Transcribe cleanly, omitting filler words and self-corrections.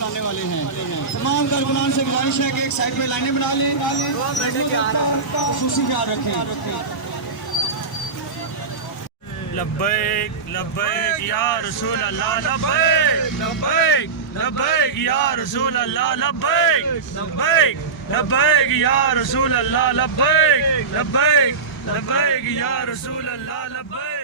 बुलाने वाले हैं। तमाम कारकुनान से गुजारिश है कि एक साइड पे लाइनें बना लें, खसूसी ख्याल रखें। लब्बैक लब्बैक या रसूल अल्लाह, लब्बैक लब्बैक लब्बैक या रसूल अल्लाह, लब्बैक लब्बैक लब्बैक या रसूल अल्लाह, लब्बैक लब्बैक लब्बैक या रसूल अल्लाह, लब्बैक।